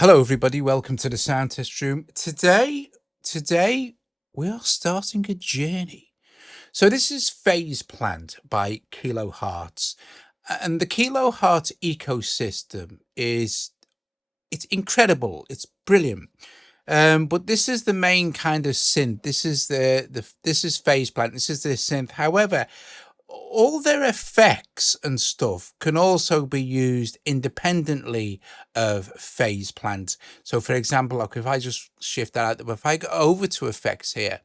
Hello, everybody. Welcome to the Sound Test Room. Today we are starting a journey. So this is Phase Plant by Kilohearts, and the Kilohearts ecosystem it's incredible. It's brilliant. But this is the main kind of synth. This is this is Phase Plant. This is the synth. However, all their effects and stuff can also be used independently of phase plant. So for example, like if I just shift that out, if I go over to effects here,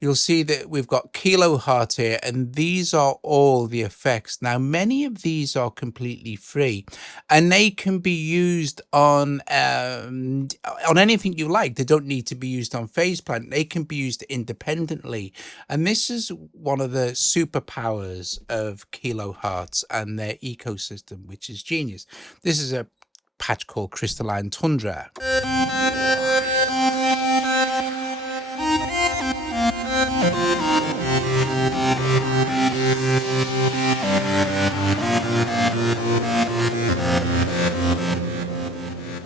you'll see that we've got Kiloheart here, and these are all the effects. Now, many of these are completely free, and they can be used on anything you like. They don't need to be used on phase plant. They can be used independently, and this is one of the superpowers of Kilohearts and their ecosystem, which is genius. This is a patch called Crystalline Tundra.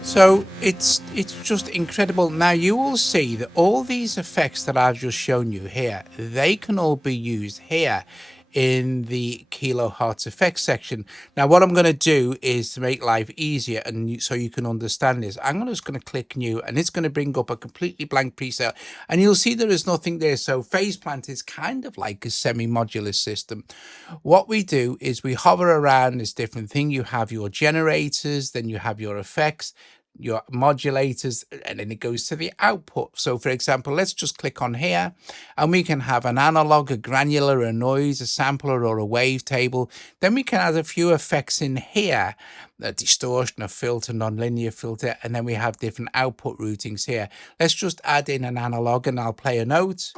So it's just incredible. Now you will see that all these effects that I've just shown you here, they can all be used here in the Kilohearts effects section. Now what I'm going to do is to make life easier and so you can understand this, I'm just going to click new, and it's going to bring up a completely blank preset, and you'll see there is nothing there. So phase plant is kind of like a semi-modular system. What we do is we hover around this different thing. You have your generators, then you have your effects, your modulators, and then it goes to the output. So for example, let's just click on here, and we can have an analog, a granular, a noise, a sampler, or a wavetable. Then we can add a few effects in here, a distortion, a filter, non-linear filter, and then we have different output routings here. Let's just add in an analog, and I'll play a note.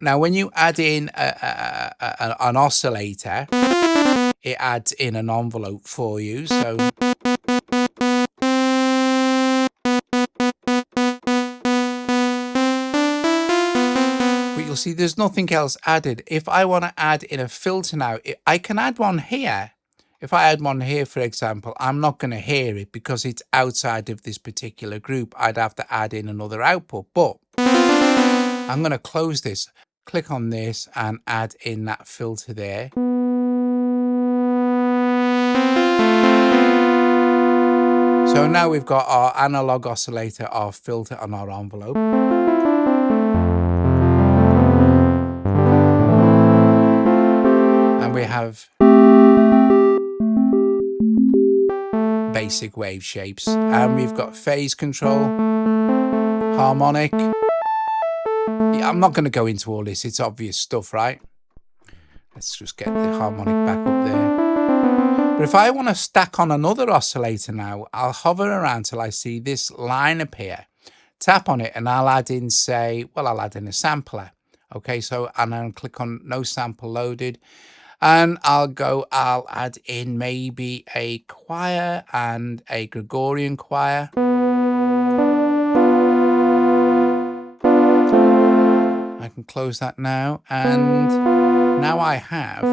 Now when you add in an oscillator, it adds in an envelope for you. So you'll see there's nothing else added. If I want to add in a filter now, I can add one here. If I add one here, for example, I'm not going to hear it because it's outside of this particular group. I'd have to add in another output, but I'm going to close this, click on this, and add in that filter there. So now we've got our analog oscillator, our filter, and our envelope. And we have basic wave shapes, and we've got phase control, harmonic. Yeah, I'm not going to go into all this, it's obvious stuff, right? Let's just get the harmonic back up there. But if I want to stack on another oscillator now, I'll hover around till I see this line appear, tap on it, and I'll add in, say, well, I'll add in a sampler. Okay, so and then click on no sample loaded, and I'll add in maybe a choir and a Gregorian choir. I can close that now, and now I have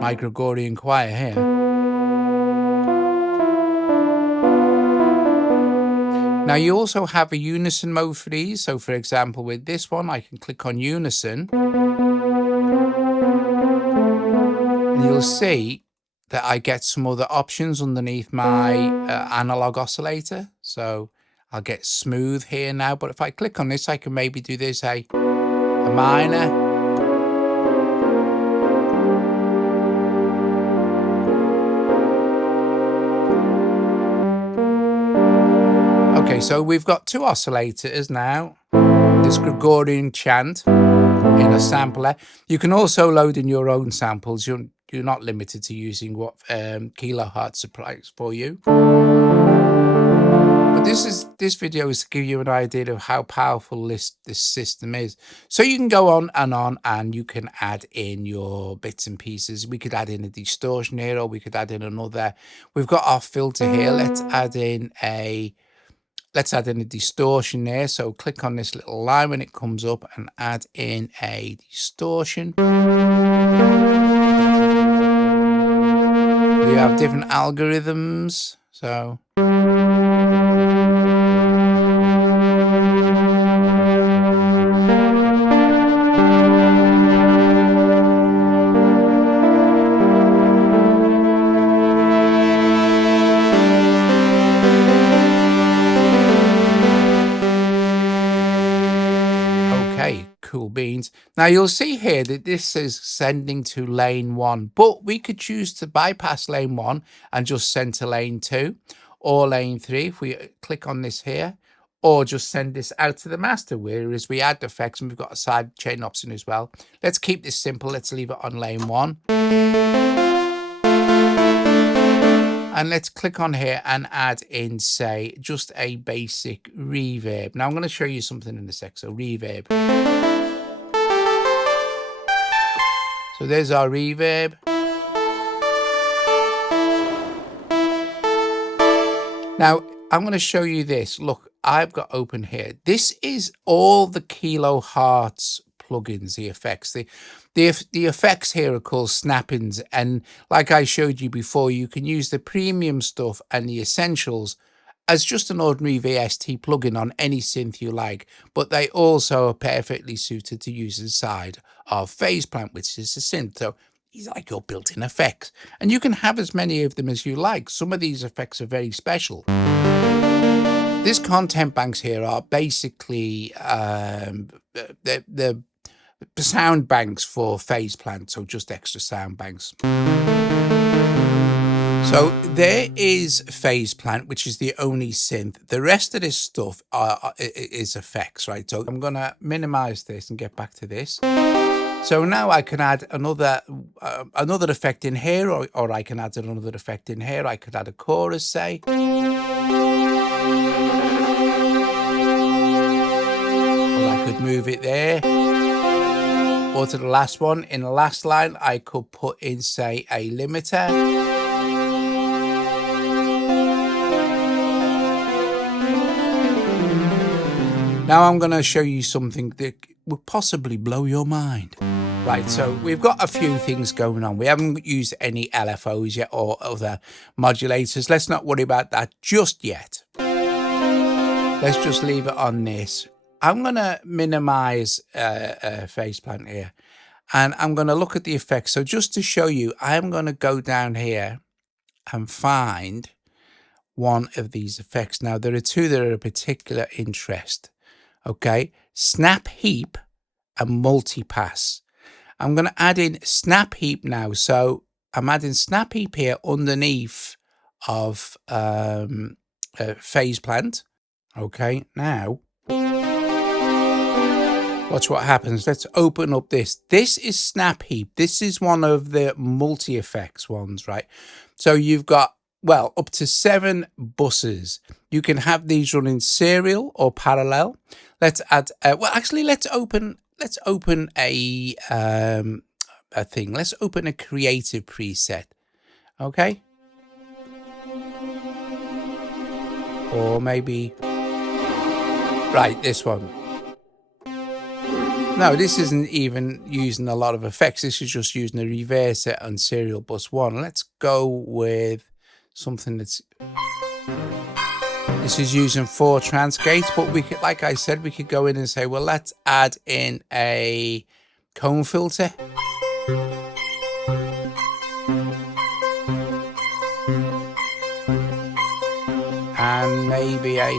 my Gregorian choir here. Now you also have a unison mode for these. So for example, with this one, I can click on unison, and you'll see that I get some other options underneath my analog oscillator. So I'll get smooth here now, but if I click on this, I can maybe do this, a minor. Okay, so we've got two oscillators now. This Gregorian chant in a sampler. You can also load in your own samples. You're not limited to using what Kilohearts supplies for you. But this video is to give you an idea of how powerful this system is. So you can go on, and you can add in your bits and pieces. We could add in a distortion here, or we could add in another. We've got our filter here. Let's add in a let's add in a distortion there. So click on this little line when it comes up and add in a distortion. We have different algorithms. So okay, cool beans. Now you'll see here that this is sending to lane 1, but we could choose to bypass lane 1 and just send to lane 2 or lane 3 if we click on this here, or just send this out to the master, whereas we add effects and we've got a side chain option as well. Let's keep this simple. Let's leave it on lane 1. And let's click on here and add in, say, just a basic reverb. Now I'm going to show you something in a sec. So reverb. So there's our reverb. Now I'm going to show you this. Look, I've got open here. This is all the Kilohearts plugins, the effects. The effects here are called snappings, and like I showed you before, you can use the premium stuff and the essentials as just an ordinary VST plugin on any synth you like, but they also are perfectly suited to use inside of Phase Plant, which is a synth. So these are like your built-in effects, and you can have as many of them as you like. Some of these effects are very special. These content banks here are basically the sound banks for Phase Plant, so just extra sound banks. So there is Phase Plant, which is the only synth. The rest of this stuff is effects, right? So I'm going to minimize this and get back to this. So now I can add another effect in here, or I can add another effect in here. I could add a chorus, say. Or I could move it there. Or to the last one, in the last line, I could put in, say, a limiter. Now I'm going to show you something that will possibly blow your mind. Right, so we've got a few things going on. We haven't used any LFOs yet or other modulators. Let's not worry about that just yet. Let's just leave it on this. I'm going to minimize Phase Plant here, and I'm going to look at the effects. So just to show you, I'm going to go down here and find one of these effects. Now, there are two that are of particular interest. Okay, Snap Heap and Multipass. I'm going to add in Snap Heap now. So I'm adding Snap Heap here underneath of Phase Plant. Okay, now watch what happens. Let's open up this. This is Snap Heap. This is one of the multi-effects ones, right? So you've got, well, up to 7 buses. You can have these running serial or parallel. Let's add, well, actually, let's open a thing. Let's open a creative preset. Okay. Or maybe, right, this one. No, this isn't even using a lot of effects. This is just using a reverser on serial bus 1. Let's go with something that's... This is using 4 trans gates, but we could, like I said, we could go in and say, well, let's add in a cone filter. And maybe a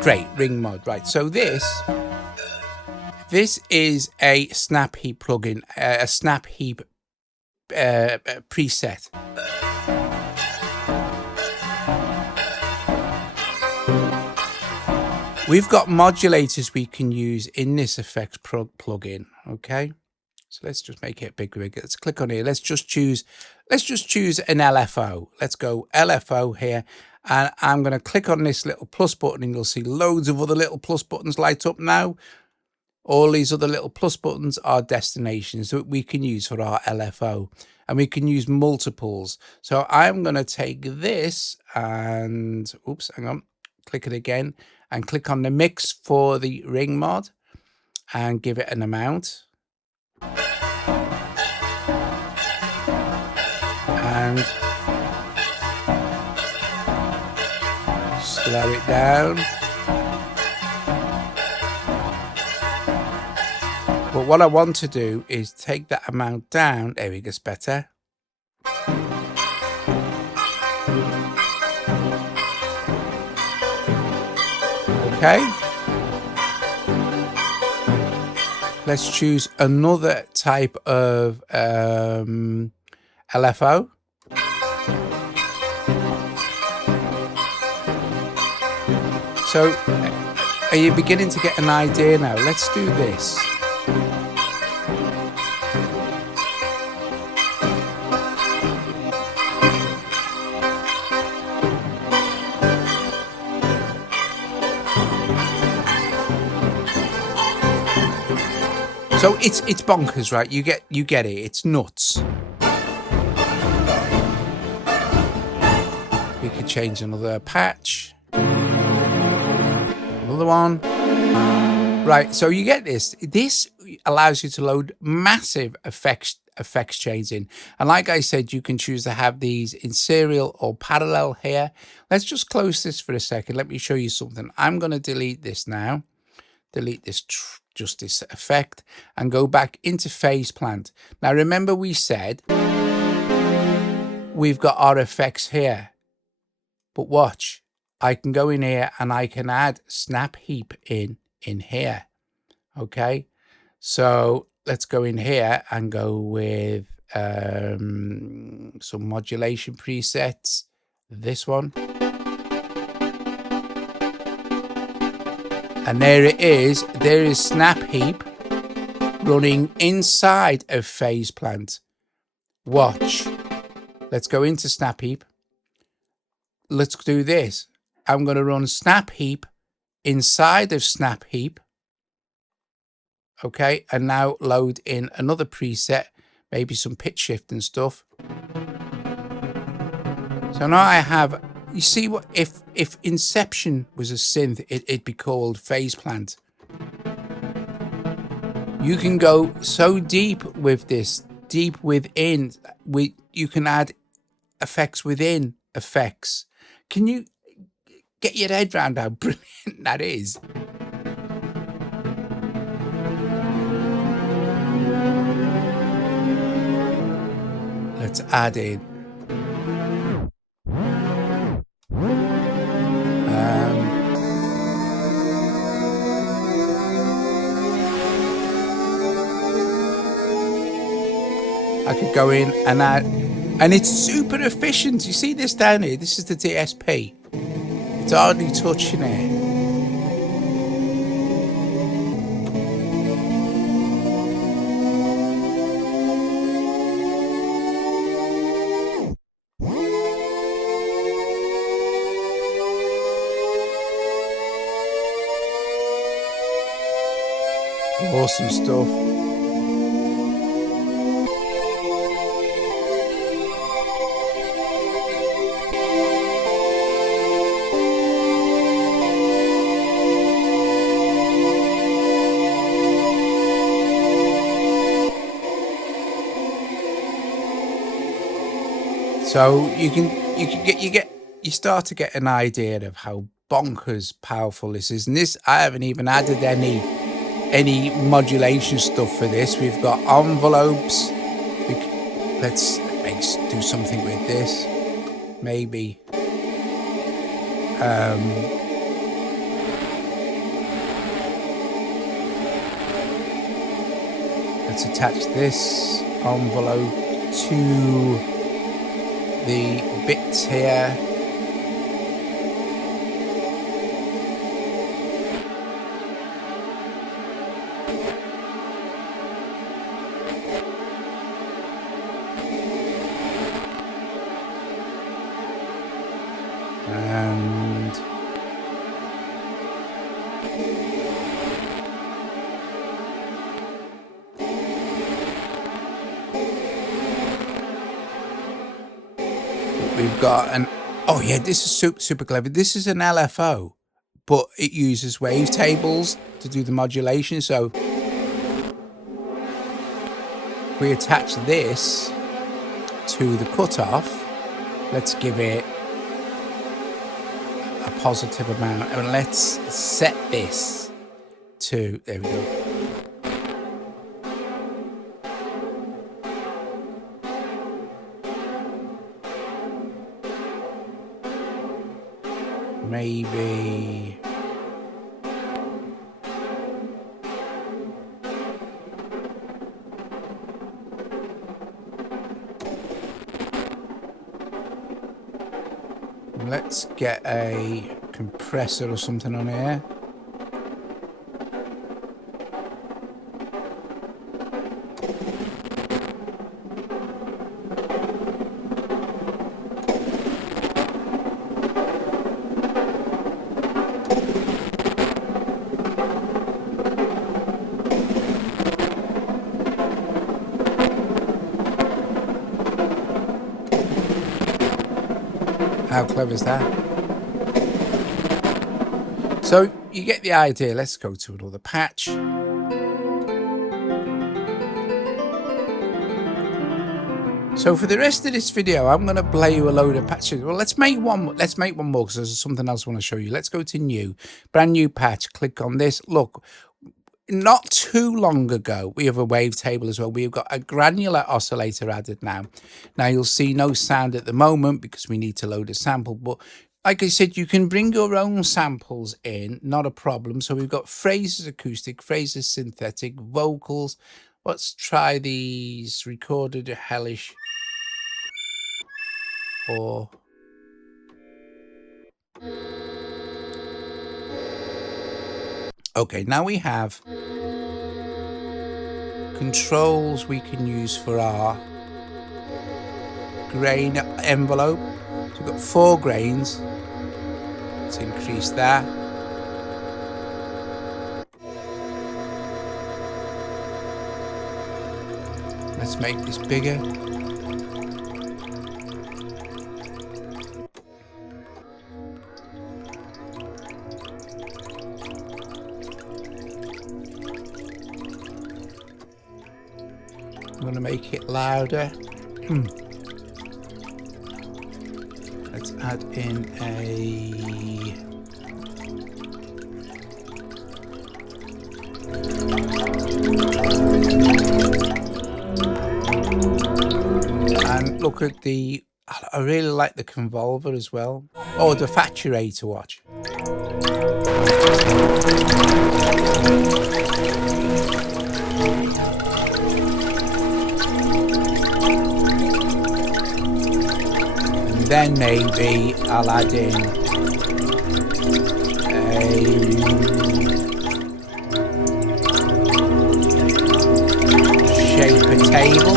great ring mod, right? So this is a Snap Heap plugin, a Snap Heap preset. We've got modulators we can use in this effects plugin. Okay, so let's just make it bigger. Let's click on here. Let's just choose an LFO. Let's go LFO here, and I'm going to click on this little plus button, and you'll see loads of other little plus buttons light up now. All these other little plus buttons are destinations that we can use for our LFO, and we can use multiples. So I'm going to take this and, oops, hang on, click it again, and click on the mix for the ring mod and give it an amount. And slow it down. But what I want to do is take that amount down. There we go, it's better. Okay. Let's choose another type of LFO. So, are you beginning to get an idea now? Let's do this. So it's bonkers, right? You get it. It's nuts. We could change another patch. Another one. Right, so you get this. This allows you to load massive effects chains in. And like I said, you can choose to have these in serial or parallel here. Let's just close this for a second. Let me show you something. I'm going to delete this now. Delete this, just this effect, and go back into phase plant. Now remember we said we've got our effects here, but watch, I can go in here and I can add snap heap in here. Okay, so let's go in here and go with some modulation presets. This one. And there it is. There is Snap Heap running inside of Phase Plant. Watch. Let's go into Snap Heap. Let's do this. I'm going to run Snap Heap inside of Snap Heap. Okay. And now load in another preset, maybe some pitch shift and stuff. So now I have... You see what if Inception was a synth, it'd be called Phase Plant. You can go so deep with this, deep within. You can add effects within effects. Can you get your head around how brilliant that is? Let's add in. I could go in and add, and it's super efficient. You see this down here? This is the DSP. It's hardly touching it. Awesome stuff. So you start to get an idea of how bonkers powerful this is. And this, I haven't even added any modulation stuff for this. We've got envelopes. Let's do something with this. Maybe. Let's attach this envelope to the bits here. And we've got Oh yeah, this is super clever. This is an LFO, but it uses wavetables to do the modulation. So if we attach this to the cutoff, let's give it a positive amount, and let's set this to, there we go. Maybe let's get a compressor or something on here. How clever is that? So you get the idea. Let's go to another patch. So for the rest of this video, I'm going to play you a load of patches. Well, let's make one more because there's something else I want to show you. Let's go to new, brand new patch. Click on this. Look, not too long ago, we have a wavetable as well. We've got a granular oscillator added now. Now you'll see no sound at the moment because we need to load a sample. But like I said, you can bring your own samples in, not a problem. So we've got phrases acoustic, phrases synthetic, vocals. Let's try these recorded hellish. Or okay, now we have controls we can use for our grain envelope. So we've got 4 grains. Let's increase that. Let's make this bigger. I'm going to make it louder. Let's add in a and look at the, I really like the convolver as well. Oh, the Faturator, watch. Then maybe I'll add in a shaper table.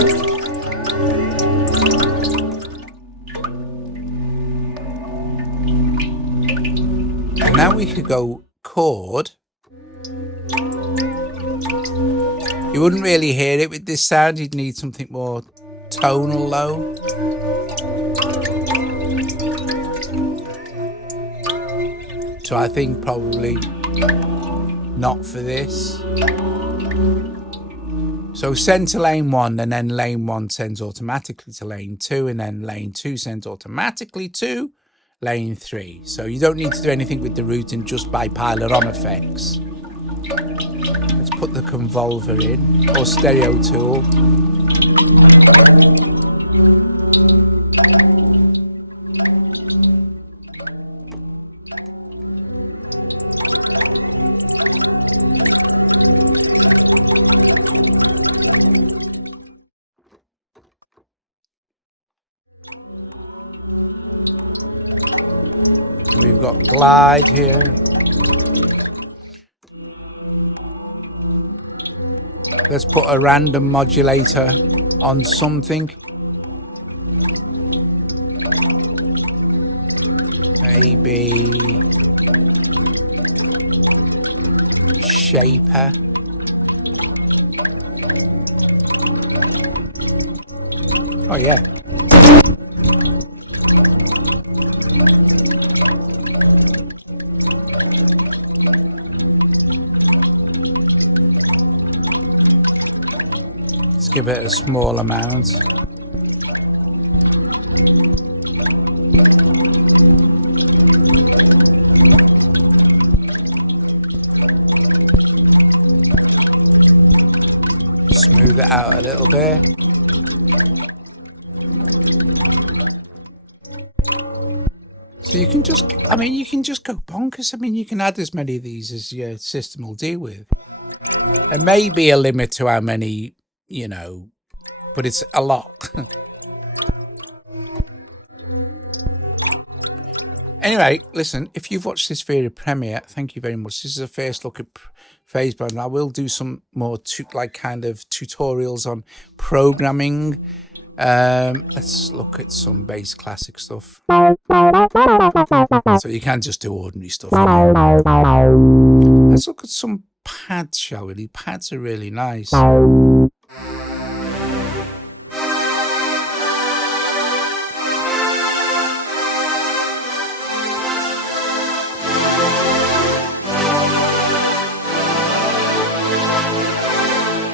And now we could go chord. You wouldn't really hear it with this sound. You'd need something more tonal low. So I think probably not for this. So send to lane 1, and then lane 1 sends automatically to lane 2, and then lane 2 sends automatically to lane 3. So you don't need to do anything with the routing, just by pilot-on effects. Let's put the convolver in, or stereo tool. We've got glide here. Let's put a random modulator on something. Maybe shaper. Oh yeah. give it a small amount. Smooth it out a little bit. So you can just, I mean, you can just go bonkers. I mean, you can add as many of these as your system will deal with. There may be a limit to how many, you know, but it's a lot. Anyway, listen, if you've watched this video premiere, thank you very much. This is a first look at phase blend. I will do some more kind of tutorials on programming. Let's look at some bass classic stuff. So you can just do ordinary stuff. Let's look at some pads, shall we? The pads are really nice.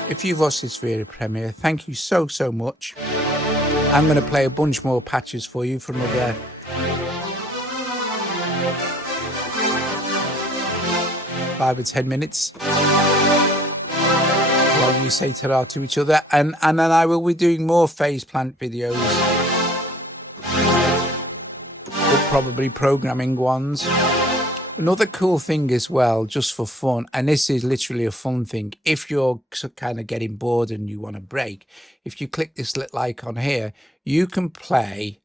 If you've watched this video premiere, thank you so much. I'm going to play a bunch more patches for you for another 5 or 10 minutes while you say ta-ra to each other, and then I will be doing more phase plant videos, but probably programming ones. Another cool thing as well, just for fun, and this is literally a fun thing, if you're kind of getting bored and you want to break, if you click this little icon here, you can play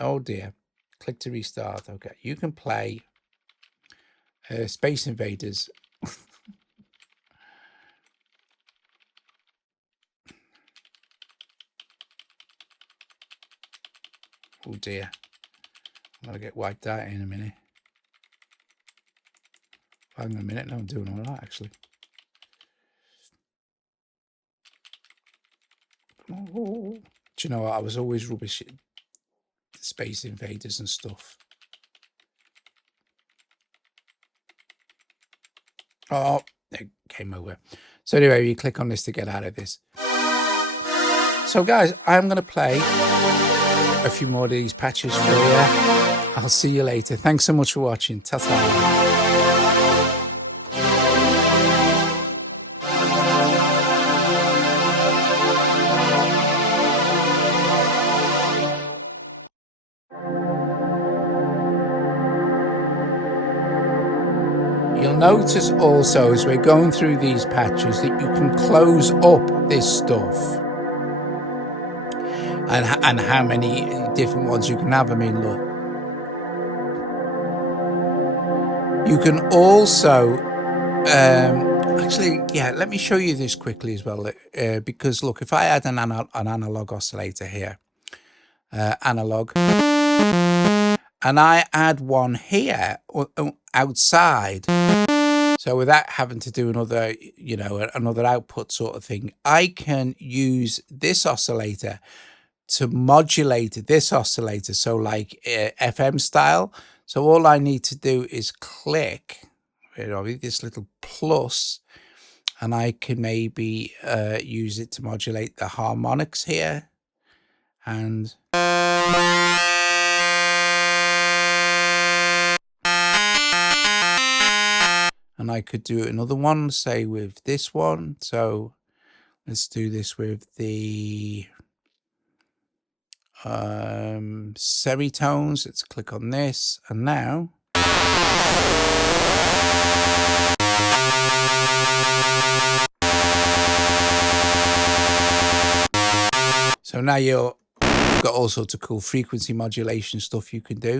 oh dear, click to restart. Okay, you can play Space Invaders. Oh dear, I'm gonna get wiped out in a minute. Hang on a minute, no, I'm doing all right actually. Oh, do you know what? I was always rubbish at Space Invaders and stuff. Oh, it came over. So anyway, you click on this to get out of this. So guys, I'm going to play a few more of these patches for you. I'll see you later. Thanks so much for watching. Ta-ta. You'll notice also as we're going through these patches that you can close up this stuff and how many different ones you can have. I mean, look, you can also actually, yeah, let me show you this quickly as well, because look, if I add an analog oscillator here, analog, and I add one here outside, so without having to do another, you know, another output sort of thing, I can use this oscillator to modulate this oscillator, so like FM style. So all I need to do is click, you know, this little plus, and I can maybe use it to modulate the harmonics here, and I could do another one, say with this one. So let's do this with the semitones. Let's click on this, and now so now you've got all sorts of cool frequency modulation stuff you can do.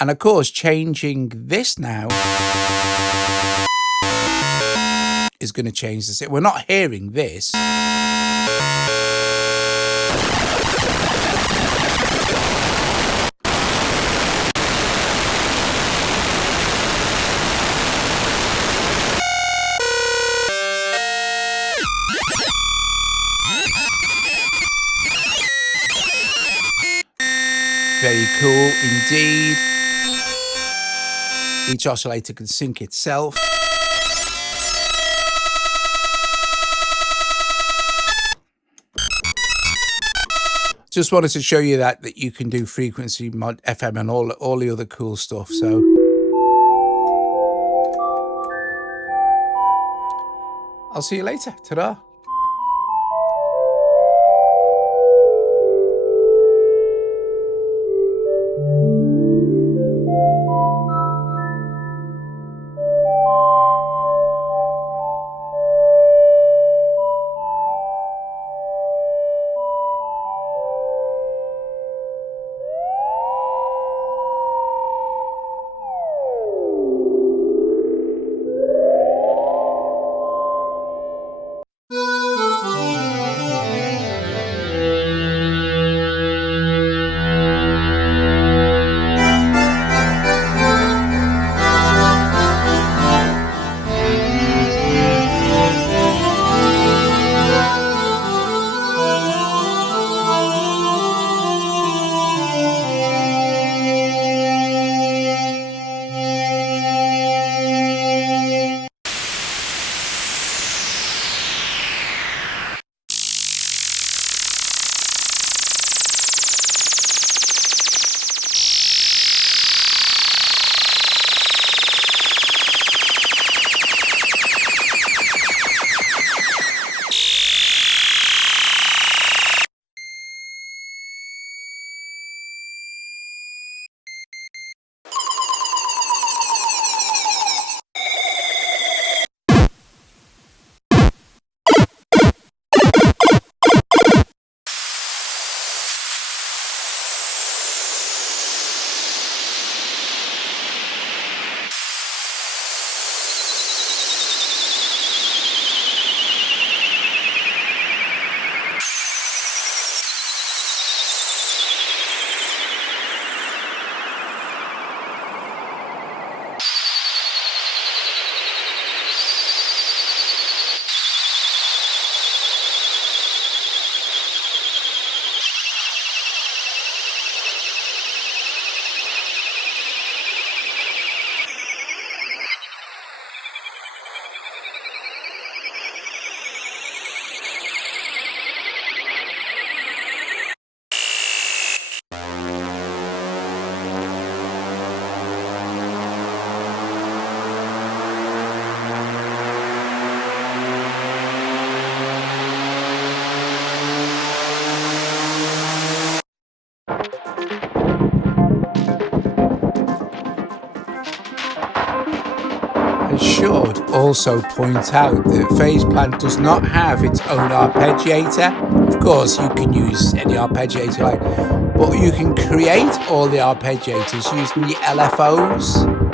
And of course, changing this now is going to change this. We're not hearing this. Very cool indeed. Each oscillator can sync itself. just wanted to show you that you can do frequency mod FM and all the other cool stuff. So I'll see you later. Ta-da. I should also point out that Phase Plant does not have its own arpeggiator. Of course, you can use any arpeggiator, but you can create all the arpeggiators using the LFOs.